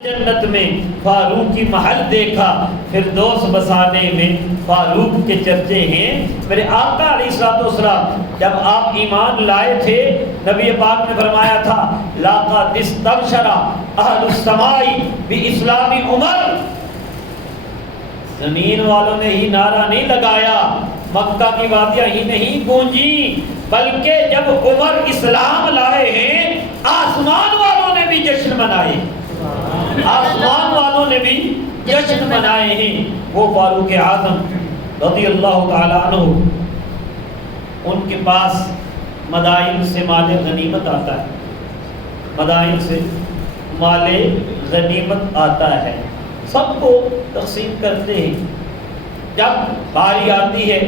جنت میں فاروق کی محل دیکھا، فردوس بسانے میں فاروق کے چرچے ہیں۔ میرے آقا علیہ الصلوۃ والسلام جب آپ ایمان لائے تھے، نبی پاک نے فرمایا تھا لقد استبشر اہل السماء باسلام عمر۔ زمین والوں نے ہی نعرہ نہیں لگایا، مکہ کی وادیاں ہی نہیں گونجی، بلکہ جب عمر اسلام لائے ہیں آسمان والوں نے بھی جشن منائے، آسمان والوں نے بھی جشن منائے ہیں۔ وہ فاروق اعظم رضی اللہ تعالی عنہ، ان کے پاس مدائن سے مال غنیمت آتا ہے، مدائن سے مال غنیمت آتا ہے، سب کو تقسیم کرتے ہیں۔ جب باری آتی ہے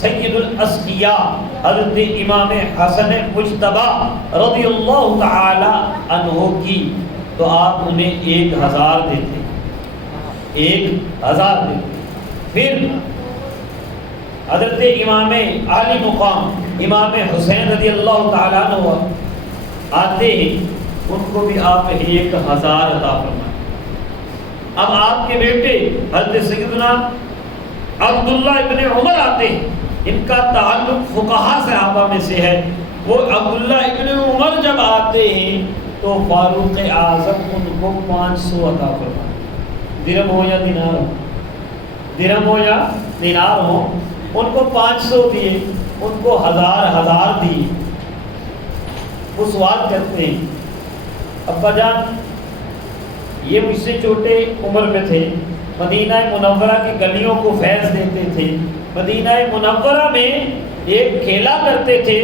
سید الاسقیاء حضرت امام حسن مجتبی رضی اللہ تعالی عنہ کی، تو آپ انہیں 1000 دیتے، 1000 دیتے۔ پھر حضرت امام عالی مقام امام حسین رضی اللہ تعالیٰ عنہ آتے ہیں، ان کو بھی آپ 1000 عطا فرمائیں۔ اب آپ کے بیٹے حضرت سیدنا عبداللہ ابن عمر آتے ہیں، ان کا تعلق فقہاء صحابہ میں سے ہے۔ وہ عبداللہ ابن عمر جب آتے ہیں تو فاروق اعظم ان کو 500 عطا فرمائے، درہم ہو یا دینار ہو، درہم ہو یا دینار ہو، ان کو 500 دیے، ان کو 1000 دیے۔ وہ سوال کرتے ہیں ابا جان یہ مجھ سے چھوٹے عمر میں تھے، مدینہ منورہ کی گلیوں کو فیض دیتے تھے، مدینہ منورہ میں ایک کھیلا کرتے تھے،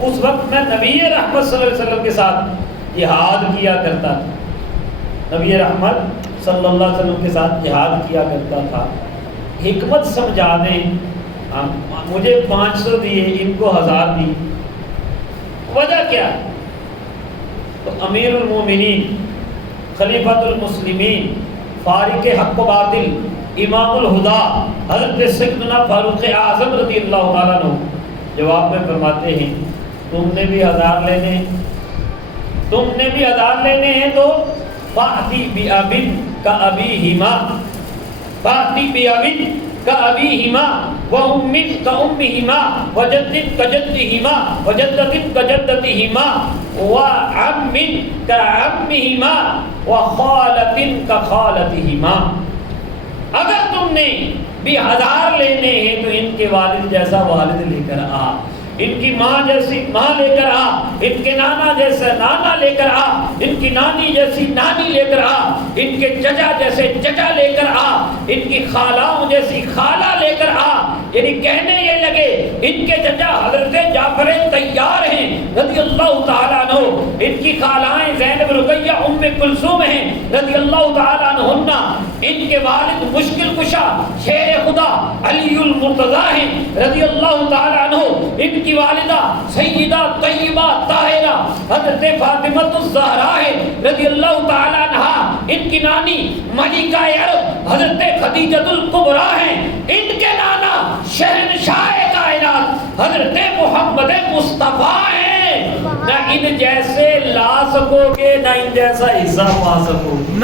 اس وقت میں نبی رحمت صلی اللہ علیہ وسلم کے ساتھ جہاد کیا کرتا تھا، نبی رحمت صلی اللہ علیہ وسلم کے ساتھ جہاد کیا کرتا تھا، حکمت سمجھا دیں، مجھے 500 دیے، ان کو 1000 دی، وجہ کیا؟ تو امیر المومنین خلیفۃ المسلمین فارق حق و باطل امام الہدا حضرت سیدنا فاروق اعظم رضی اللہ تعالیٰ عنہ جواب میں فرماتے ہیں تم نے بھی 1000 لینے، تم نے بھی 1000 لینے ہیں تو فاتی بِأَبٍ كَأَبِيهِمَا، فاتی بِأَبٍ كَأَبِيهِمَا وَأُمٍّ كَأُمِّهِمَا وَجَدٍّ كَجَدِّهِمَا وَجَدَّةٍ كَجَدَّتِهِمَا وَعَمٍّ كَعَمِّهِمَا وَخَالَةٍ كَخَالَتِهِمَا۔ اگر تم نے بھی 1000 لینے ہیں تو ان کے والد جیسا والد لے کر آ، ان کی ماں جیسی ماں لے کر آ، ان کے نانا جیسا نانا لے کر آ، ان کی نانی جیسی نانی لے کر آ، ان کے چچا جیسے چچا لے کر آ، ان کی خالاؤں جیسی خالہ لے کر آ۔ یعنی کہنے یہ لگے ان کے چچا حضرت جعفر طیار ہیں رضی اللہ تعالیٰ عنہ، ان کی خالائیں زینب رقیہ ام کلثوم ہیں رضی اللہ تعالیٰ عنہن، ان کے والد مشکل کشا شیر خدا علی المرتضیٰ ہیں رضی اللہ تعالیٰ عنہ، ان کی والدہ سیدہ طیبہ طاہرہ حضرت فاطمہ الزہرا ہے رضی اللہ تعالیٰ عنہا، ان کی نانی ملکہ عرب حضرت خدیجہ الکبریٰ ہیں، ان کے نانا شہنشاہ کائنات حضرت محمد مصطفیٰ ہیں۔ نہ ان جیسے لا سکو گے، نہ ان جیسا حصہ پا سکو گے۔